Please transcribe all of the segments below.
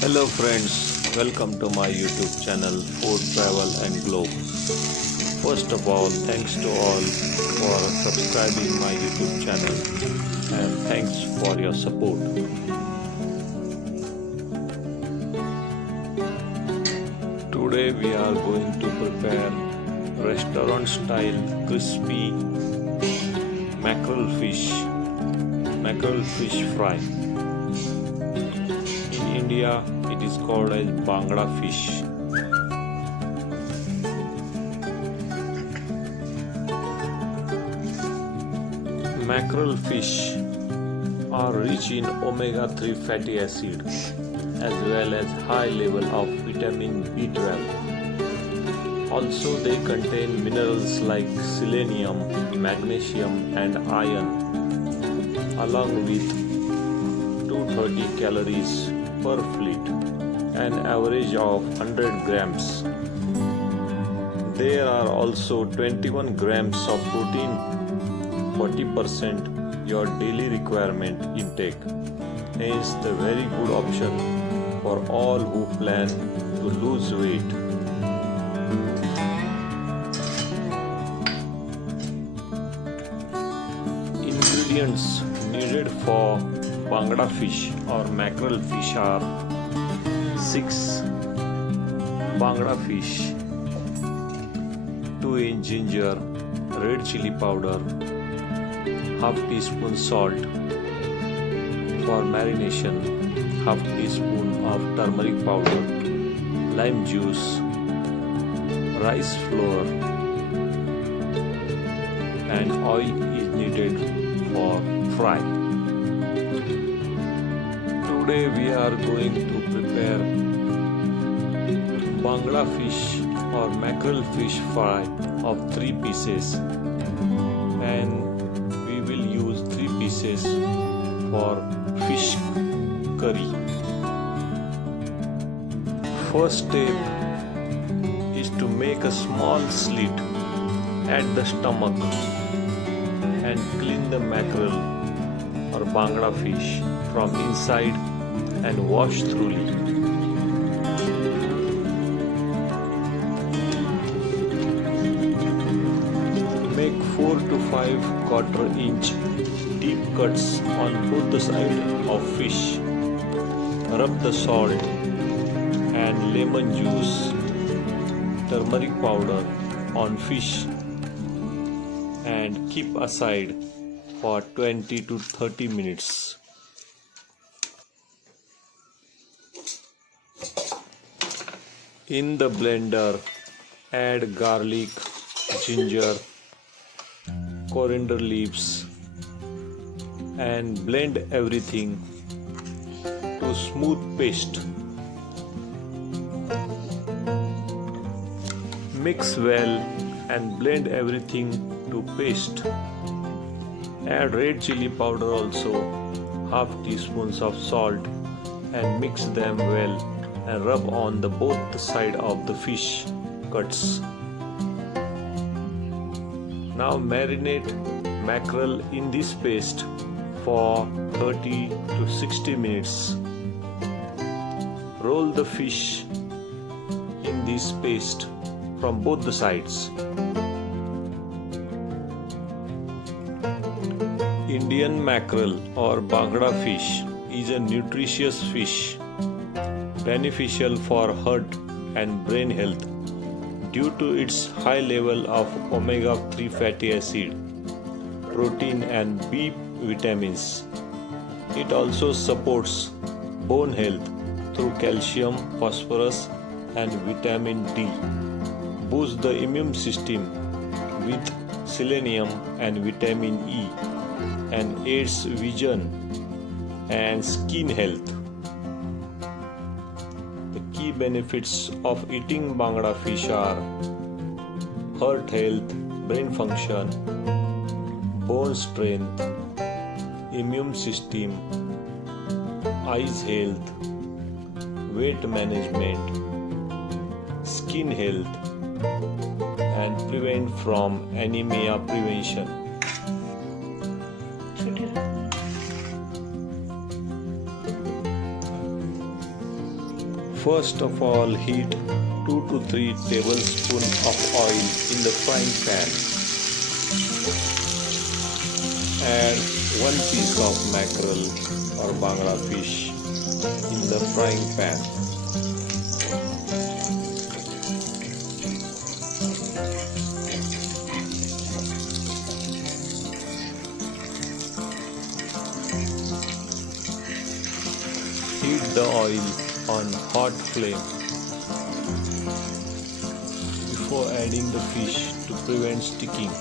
Hello friends, welcome to my YouTube channel Food Travel and Globe. First of all, thanks to all for subscribing my YouTube channel and thanks for your support. Today we are going to prepare restaurant style crispy mackerel fish fry. In India, it is called as Bangda fish. Mackerel fish are rich in omega-3 fatty acid as well as high level of vitamin B12. Also, they contain minerals like selenium, magnesium and iron, along with 230 calories per fleet, an average of 100 grams. There are also 21 grams of protein, 40% your daily requirement intake. Hence the very good option for all who plan to lose weight. Ingredients needed for Bangda fish or mackerel fish are 6 Bangda fish, 2-inch ginger, red chili powder, half teaspoon salt for marination, half teaspoon of turmeric powder, lime juice, rice flour and oil is needed for fry. Today we are going to prepare Bangda fish or mackerel fish fry of 3 pieces, and we will use 3 pieces for fish curry. First step is to make a small slit at the stomach and clean the mackerel or Bangda fish from inside and wash thoroughly. Make 4 to 5 1/4-inch deep cuts on both the sides of fish. Rub the salt and lemon juice, turmeric powder on fish and keep aside for 20 to 30 minutes. In the blender, add garlic, ginger, coriander leaves and blend everything to smooth paste. Mix well and blend everything to paste. Add red chili powder also, half teaspoons of salt and mix them well and rub on the both side of the fish cuts. Now marinate mackerel in this paste for 30 to 60 minutes. Roll the fish in this paste from both the sides. Indian mackerel or Bangda fish is a nutritious fish, beneficial for heart and brain health due to its high level of omega-3 fatty acid, protein and B vitamins. It also supports bone health through calcium, phosphorus and vitamin D. Boosts the immune system with selenium and vitamin E and aids vision and skin health. The key benefits of eating Bangda fish are heart health, brain function, bone strength, immune system, eyes health, weight management, skin health and prevent from anemia prevention. First of all, heat 2 to 3 tablespoons of oil in the frying pan. Add 1 piece of mackerel or Bangda fish in the frying pan. Heat the oil on hot flame before adding the fish to prevent sticking.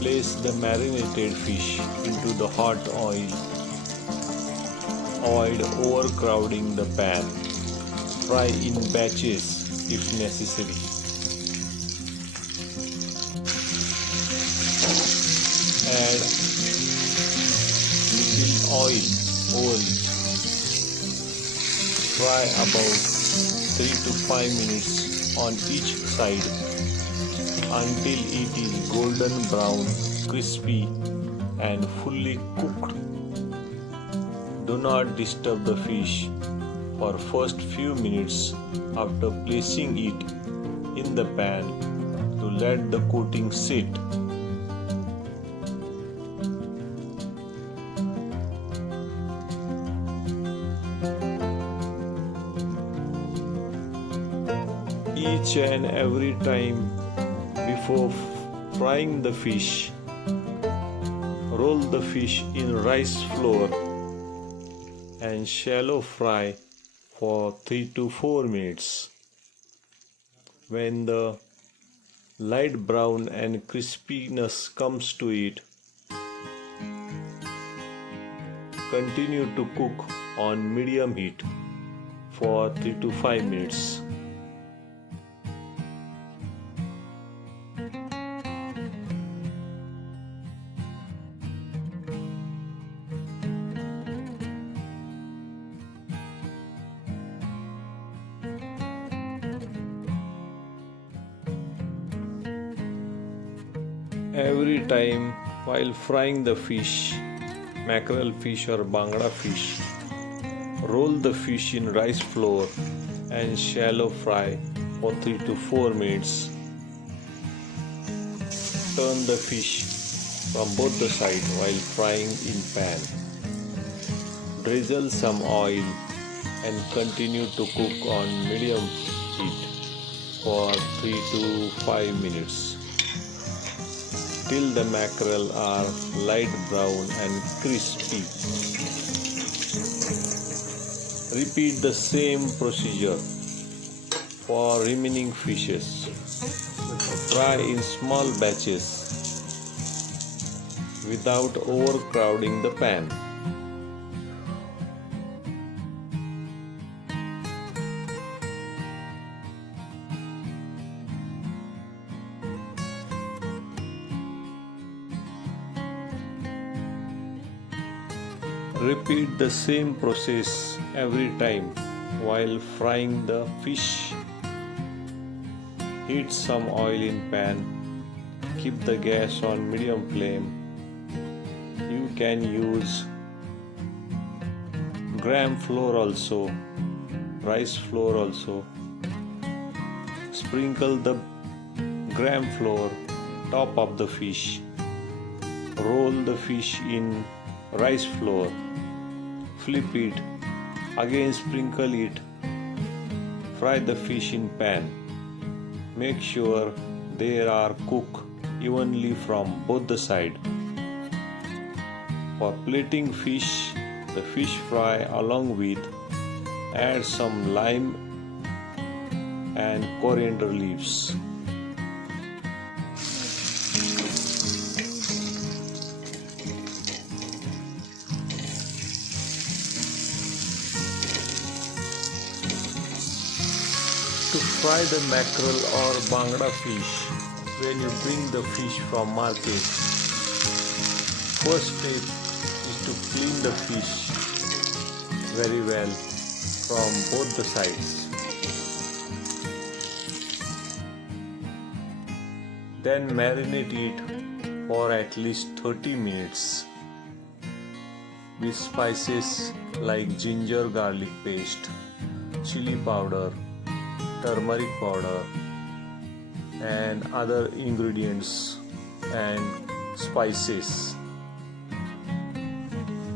Place the marinated fish into the hot oil. Avoid overcrowding the pan. Fry in batches if necessary. Add little oil over it. Fry about 3 to 5 minutes on each side until it is golden brown, crispy and fully cooked. Do not disturb the fish for first few minutes after placing it in the pan to let the coating sit. Each and every time before frying the fish, roll the fish in rice flour and shallow fry for 3 to 4 minutes. When the light brown and crispiness comes to it, continue to cook on medium heat for 3 to 5 minutes. Every time while frying the fish, mackerel fish or Bangda fish, roll the fish in rice flour and shallow fry for 3 to 4 minutes. Turn the fish from both the sides while frying in pan. Drizzle some oil and continue to cook on medium heat for 3 to 5 minutes till the mackerel are light brown and crispy. Repeat the same procedure for remaining fishes. Fry in small batches without overcrowding the pan. Repeat the same process every time while frying the fish. Heat some oil in pan. Keep the gas on medium flame. You can use gram flour also, rice flour also. Sprinkle the gram flour top of the fish. Roll the fish in rice flour. Flip it, again sprinkle it. Fry the fish in pan. Make sure they are cooked evenly from both the sides. For plating fish, the fish fry along with add some lime and coriander leaves. To fry the mackerel or Bangda fish, when you bring the fish from market, first step is to clean the fish very well from both the sides. Then marinate it for at least 30 minutes. with spices like ginger garlic paste, chili powder, turmeric powder, and other ingredients and spices.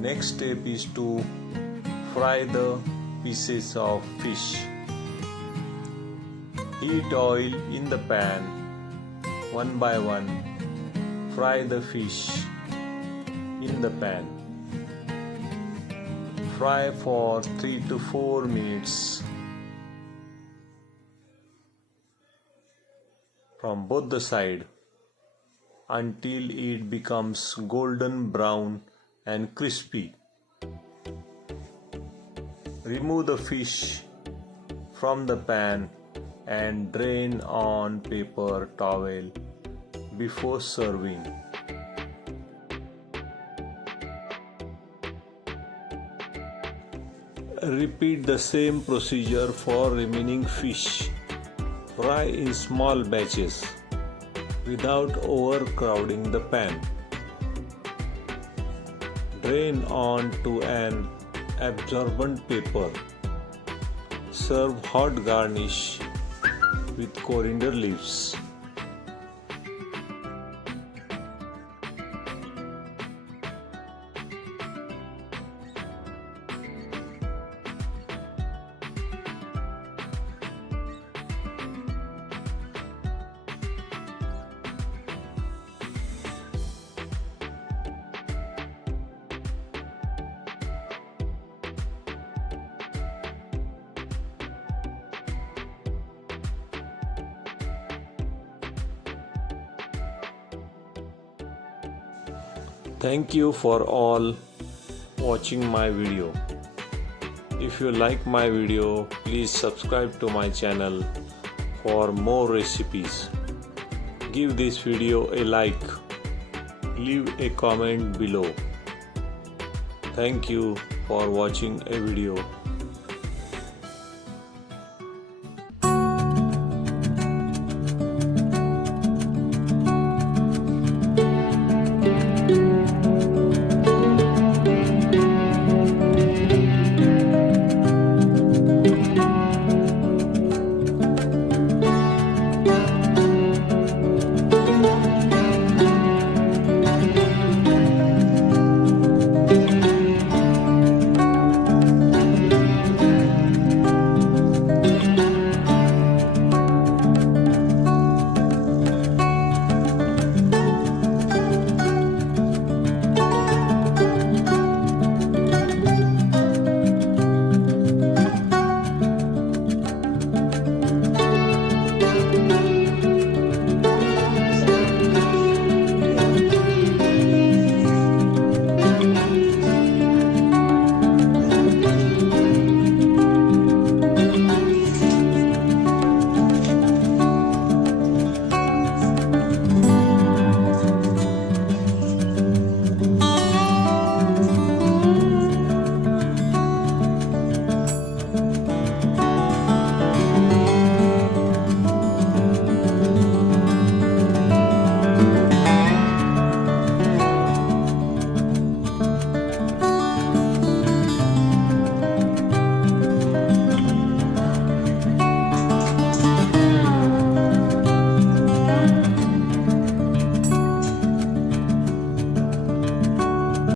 Next step is to fry the pieces of fish. Heat oil in the pan. One by one, fry the fish in the pan. Fry for 3 to 4 minutes from both the sides until it becomes golden brown and crispy. Remove the fish from the pan and drain on paper towel before serving. Repeat the same procedure for remaining fish. Fry in small batches without overcrowding the pan. Drain onto an absorbent paper. Serve hot garnish with coriander leaves. Thank you for all watching my video. If you like my video, please subscribe to my channel for more recipes. Give this video a like. Leave a comment below. Thank you for watching a video.